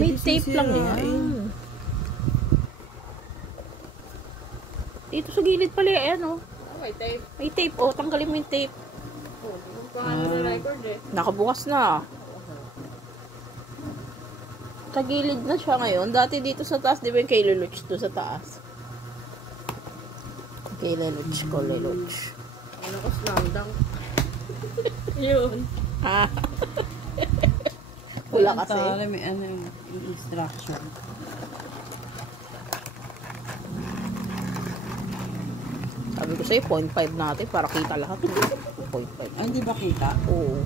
May tape lang yan. Dito sa gilid pala yan, oh. May tape. May tape, oh. Tanggalin mo yung tape. Yung pangalan na record eh. Nakabukas na. Sa gilid na siya ngayon. Dati dito sa taas, di ba yung kay Lelouch doon sa taas? Kay Lelouch ko, Lelouch. Ano ko, slam dunk. Yun. Ah. Wala kasi. May ano yung instruction. Sabi ko sa'yo, 0.5 natin para kita lahat. 0.5. Ah, hindi ba kita? Oo.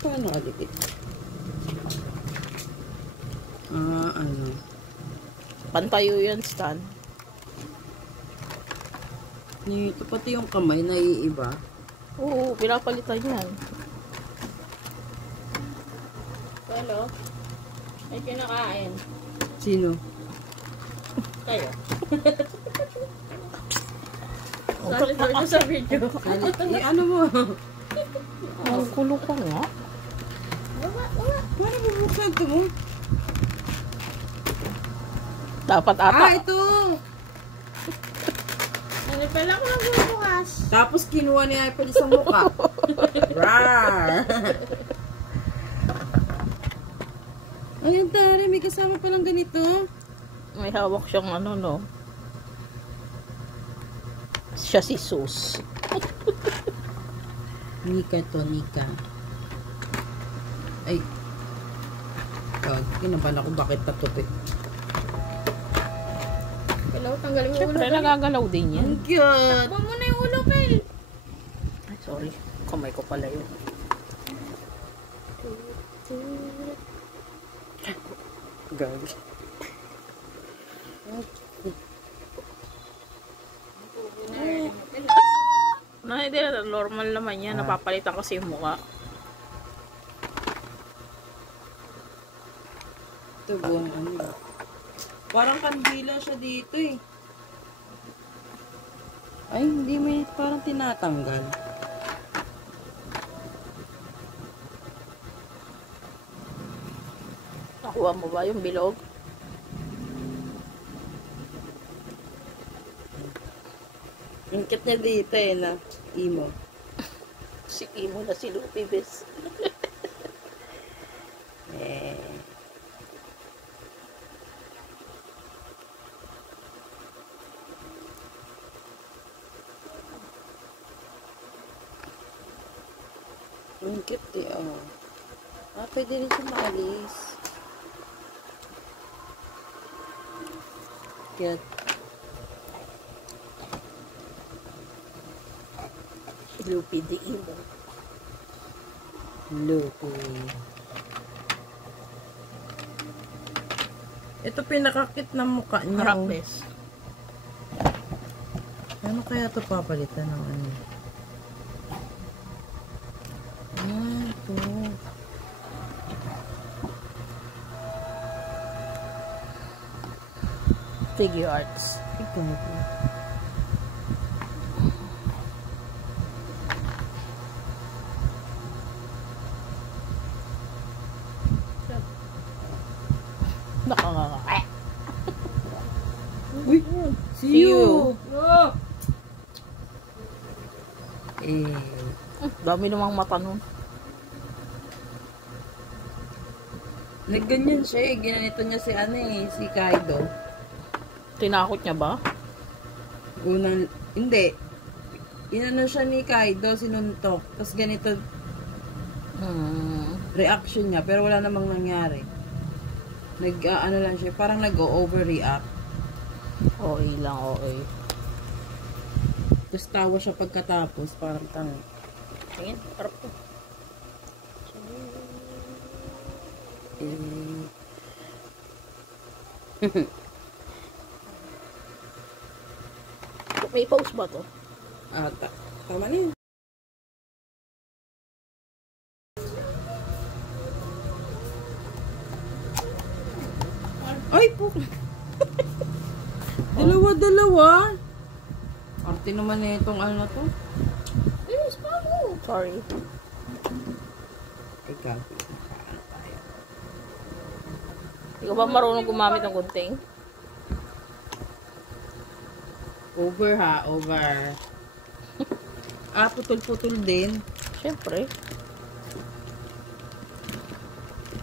Paano kalipit? Ah, ano? Pantayo yan, Stan. Ito pati yung kamay na iiba. Oo, pinapalitan yan. Hello? May kinakain. Sino? Kayo. Sorry, sorry sa video. Ano mo? Ang kulo ka nga. Paano bubuksan ito mo? Dapat ata. Ah, ito! Ano pala ko lang bukas? Tapos kinuha ni iPad isang mukha. Rar! Ayun, tari, may kasama palang ganito. May hawak siyang ano, no? Siya si Sus. Nika to, Nika. Ay. Kinabahan ako bakit tatupit. Hello, tanggalin mo ulo. Siyempre, nagagalaw din yan. Ang cute! Takbo mo na yung ulo, Pel. Ay, sorry. Kamay ko pala yun. Gagi. Hindi, normal naman yan. Napapalitan kasi yung mukha. Ito buong ano. Parang kandila siya dito eh. Ay, hindi may parang tinatanggal. Nakuha mo ba yung bilog? Ang cute niya dito eh na imo. Si Imo na si Lupi, bes. Eh. Ang cute eh, oh. Ah, pwede rin siya maalis. Cute. Lupi di Imo. Lupi. Ito pinakakit na mukha niya. Harap, bes. Ano kaya ito papalitan ng ano? Ah, ito. Figure arts. Ito. Nakanganga. Uy! See you! Oh! Eh. Dami namang mata nun. Nagganyan siya eh. Ginanito niya si ano eh. Si Kaido. Tinakot niya ba? Unang, hindi. Inano siya ni Kaido, sinuntok. Tapos ganito reaction niya. Pero wala namang nangyari. Ano lang siya. Parang nag-overreact. OA lang, OA. Tapos tawa siya pagkatapos. Parang tanga. Tingin, harap ko. May pause ba to? Tama na yun. Ay po! Dalawa-dalawa! Arte naman na itong ano na to. Sorry. Ikaw. Hindi ka ba marunong gumamit ng gunting? Over ha, over. Ah, putol-putol din. Siyempre.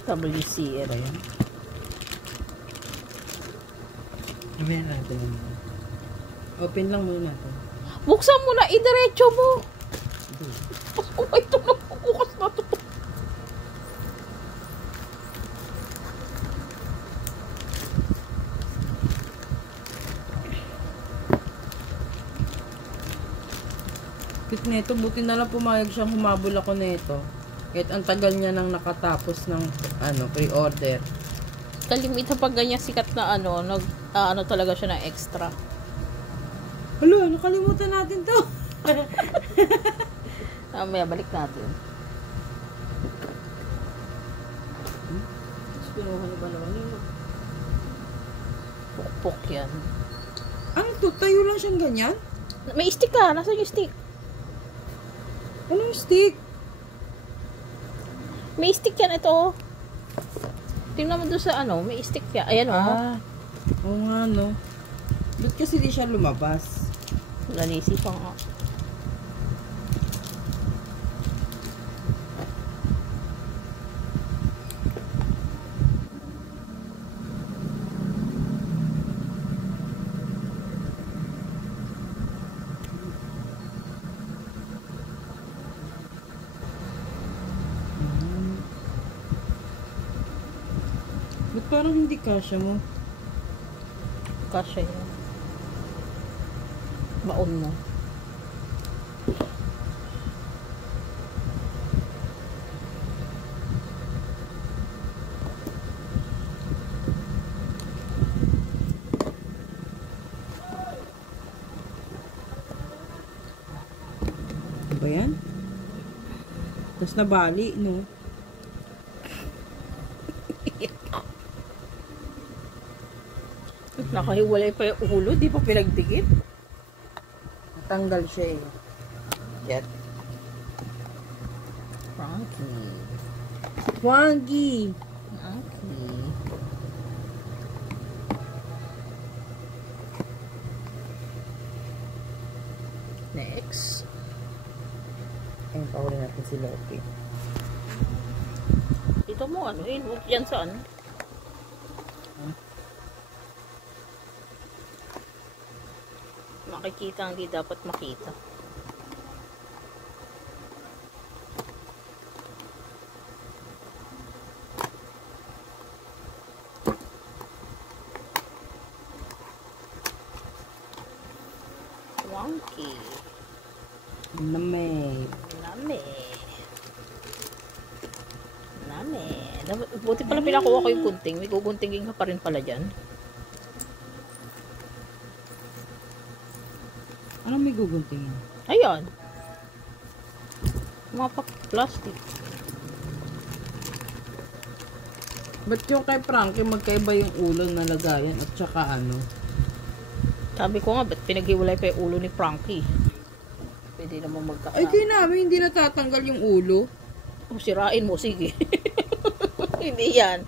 WC Ba yan? Abayan natin. Open lang muna natin. Buksan mo na, idiretso mo. Oh, ito na, bukas na to. Cute nito, buti na lang pumayag siyang humabol ako nito. Kahit ang tagal niya nang nakatapos ng pre-order. Kalimitan pag ganyan sikat na ano talaga siya ng extra. Hala, nakalimutan natin to. Mamaya balik natin. Pinuha na ba naman yun? Pukpok yan. Ano to? Tayo lang siyang ganyan? May stick ka. Nasaan yung stick? Anong stick? May stick yan ito. Tingnan mo doon sa may stick yan. Ayan o. Ah, oo nga no. Ba't kasi di siya lumabas? Lalisi pa nga. Ba't parang hindi kasya mo? Kasya yan. Baon mo. Ano ba yan? Tapos nabali, no? Nakahiwalay pa yung ulo. Di pa pinagdikit. Natanggal siya eh. Jet. Frankie. Wagi! Frankie. Next. Ayun, pahuli natin si Loki. Dito mo huwag dyan sa makikita ang di dapat makita. Wonky. Name. Name. Buti pala pinakuha ko yung gunting. May guguntingin ka pa rin pala dyan. Ano may guguntingin? Ayan. Mga plastic. Ba't yung kay Frankie magkaiba yung ulo na lagayan at saka ano? Sabi ko nga, ba't pinaghiwalay pa yung ulo ni Frankie? Pwede naman magkasama. Ay, kaya namin hindi natatanggal yung ulo. O, sirain mo, sige. Hindi yan.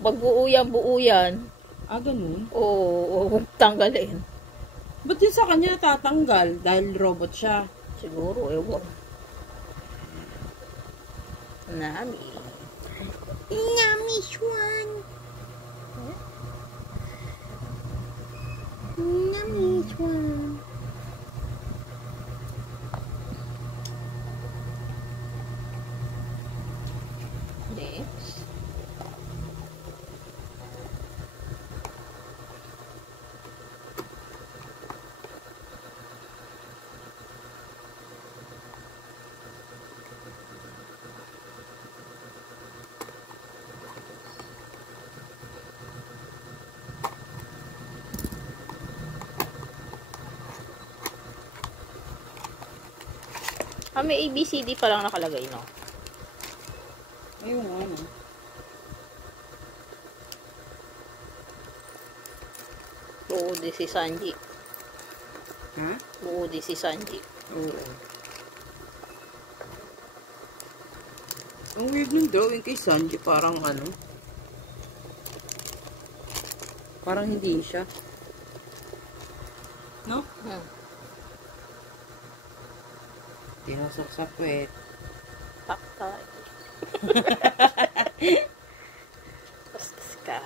Pag buo yan. Ah, ganun? Oo, tanggalin. Ba't yun sa kanya natatanggal? Dahil robot siya. Siguro, ewan. Nami. Nami Swan. Nami Swan. Next. May ABCD pa lang nakalagay, no? Ayun nga, no? Buo si Sanji. Ha? Buo si Sanji. Oo. Ang weird ng drawing kay Sanji, parang ano? Parang hindi siya. No? Tinusok sa puwet. Pakay. Bastos ka.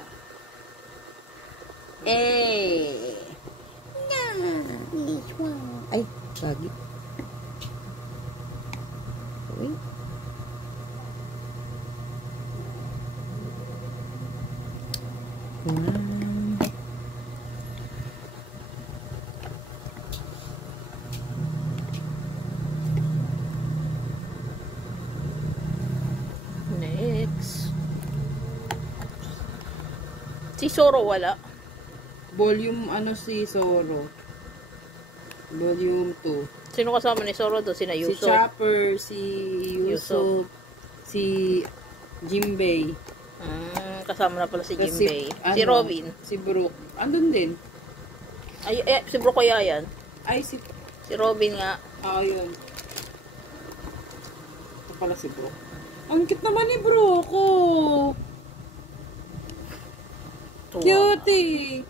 Eh. Ay, lagi. Uy. Next. Si Zoro wala. Volume ano si Zoro? Volume 2. Sino kasama ni Zoro doon? Sina Si Yuso. Chopper, si Yuso, si Jimbei. Kasama na pala si Tas Jimbei. Si ano, Robin. Si Brook. Andun din. Ay, si Bro kaya yan. Ay, si... Si Robin nga. yun. Ito pala si Brook. Ang cute naman ni Brook. Oh. Tuwa. Cutie.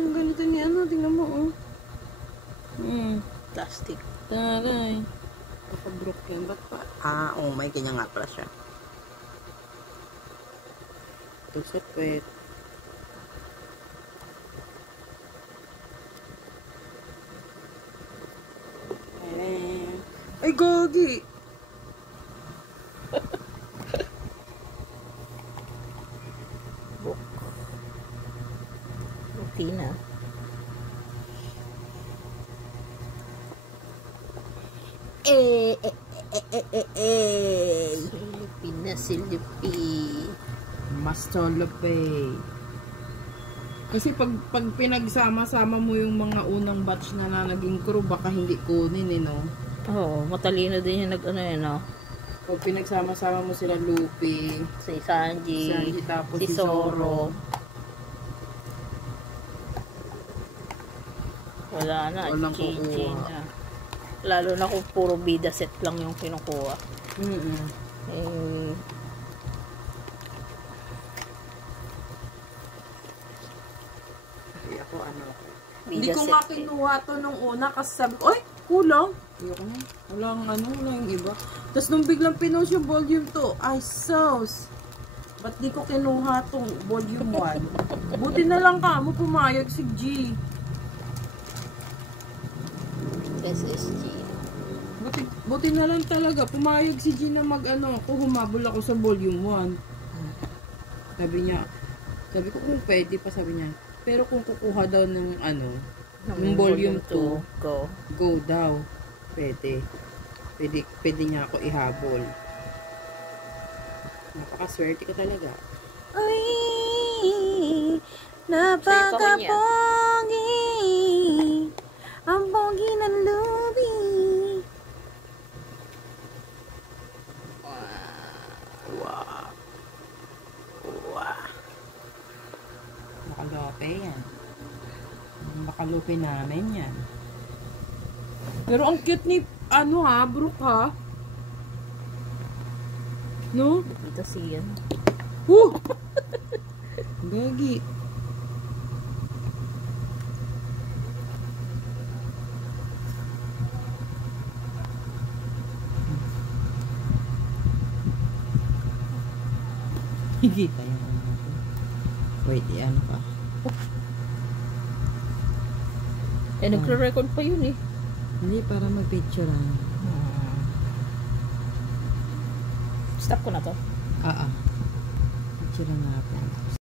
Ang ganito niya, ano, tingnan mo, oh. Plastic. Taray. Nakabrook yan. Ba't pa? Oh, may ganyan nga pala siya. Ito sa pet. Ay, gogi! Rutina. Silipin na silipin. Mas tolope. Kasi pag pinagsama-sama mo yung mga unang batch na naging crew, baka hindi kunin, no? Oo, matalino din yung nag-ano yun, no? Pag pinagsama-sama mo sila Luffy, Si Sanji, tapos si Zoro. Wala na, Walang chinchin kukuha. na. Lalo na kung puro bida set lang yung kinukuha. Eh, ako ano. bida Hindi ko set nga eh. kinuha to nung una kasi sabi ko, ay, kulang. Ayoko na. Walang ano, wala yung iba. Tapos nung biglang pinost yung volume 2, ay sauce. Ba't di ko kinuha tong volume 1? Buti na lang ka mo pumayag si G. SSG. Buti na lang talaga. Pumayag si G na mag-ano. Ako humabol ako sa volume 1. Sabi ko kung pwede pa, sabi niya. Pero kung kukuha daw ng ano, ng volume 2, go daw. Pwede niya ako ihabol. Napakaswerte ka talaga. Ay, napaka-pogi. Ang pogi ng Luby. Wow. Makalope yan. Makalope namin yan. Pero ang cute ni, ano ha, Brook ha? No? Ito si yan. Gagi. Higita yan. Wait, yan pa. Nagre-record pa yun eh. Hindi, para mag-picture lang. Stop ko na to. Picture lang natin.